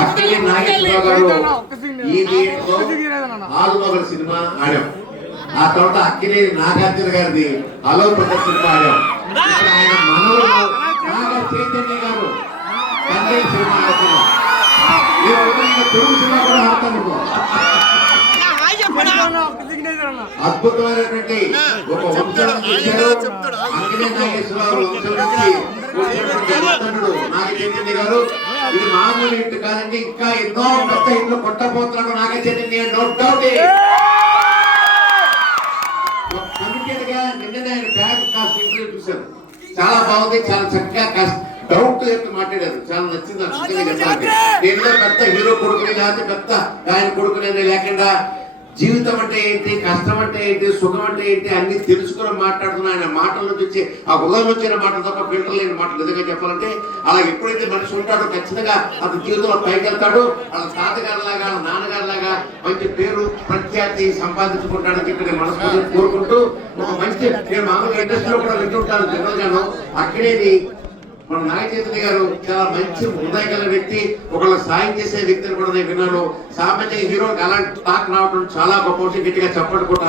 అక్కడి నాగేశ్వరరావు గారు ఈ దీంట్లో ఆలుమగల సినిమా ఆడాం. ఆ తర్వాత అక్కినే నాగార్జున గారిది హలో ప్రదర్శన సినిమా ఆడాం. ఆయన మనవడు నాగ చైతన్య గారు తండ్రి సినిమా ఆడుతున్నాం. తెలుగు సినిమా కూడా ఆడతాను. అద్భుతమైనటువంటి ఒక వంశం అక్కినే నాగేశ్వరరావు నాగ చైతన్య గారు. ఇది మామూలు ఇంటి కాదండి, ఇంకా ఎన్నో కొత్త ఇంట్లో కొట్టబోతున్నాడు నాగ చైతన్య. No doubt. నిన్ననే ఆయన బ్యాగ్ కాస్ట్ ఇంటర్వ్యూ చూశాను. చాలా బాగుంది, చాలా చక్కగా డౌట్ చెప్పి మాట్లాడారు. చాలా నచ్చింది. నేను పెద్ద హీరో కొడుకునే లేకపోతే పెద్ద ఆయన కొడుకునే లేకుండా జీవితం అంటే ఏంటి, కష్టం అంటే ఏంటి, సుఖం అంటే ఏంటి అన్ని తెలుసుకుని మాట్లాడుతున్నా. ఆయన మాటల నుంచి ఆ హృదయం వచ్చిన మాటలు తప్ప ఫిల్టర్ లేని మాటలు. నిజంగా చెప్పాలంటే అలా ఎప్పుడైతే మనిషి ఉంటాడో ఖచ్చితంగా అతని జీవితంలో పైకి వెళ్తాడు. వాళ్ళ తాతగారి లాగా వాళ్ళ నాన్నగారి లాగా మంచి పేరు ప్రఖ్యాతి సంపాదించుకుంటాడని చెప్పి నేను మనస్ఫూర్తిగా కోరుకుంటూ ఒక మంచి, నేను మామూలుగా ఇండస్ట్రీలో కూడా వింటుంటాను జనరల్గాను. అక్కడేది మన నాగ చైతన్య గారు చాలా మంచి హృదయ గల వ్యక్తి, ఒకళ్ళు సాయం చేసే వ్యక్తిని కూడా నేను విన్నాను. సామాన్య హీరోకి అలాంటి టాక్ రావడం చాలా గొప్ప విషయం. గట్టిగా చప్పట్లు కూడా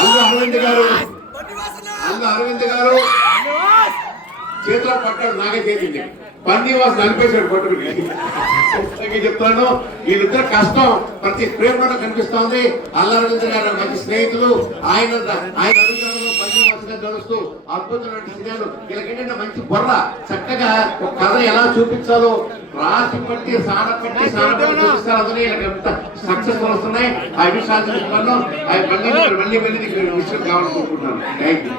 అల్లు అరవింద్ గారు చేతిలో పట్టాడు నాగ చైతన్య. పన్నీవాస్ నలిపేశాడు పట్టుకుని. చెప్తాను, వీళ్ళిద్దరు కష్టం ప్రతి ప్రేమలో కనిపిస్తోంది. అల్లు అరవింద్ గారు మంచి స్నేహితులు. ఆయన అనుగ్రహంలో పన్నీవాస్ గా నడుస్తూ అద్భుతమైన సినిమాలు. వీళ్ళకేంటంటే మంచి బొర్ర, చక్కగా ఒక కథ ఎలా చూపించాలో రాసి పట్టి సానపట్టి చూపిస్తారు. అందులో వీళ్ళకి ఎంత సక్సెస్ఫుల్ వస్తున్నాయి. ఆ విషయాలు అవి మళ్ళీ విషయం కావాలనుకుంటున్నాను. Thank you.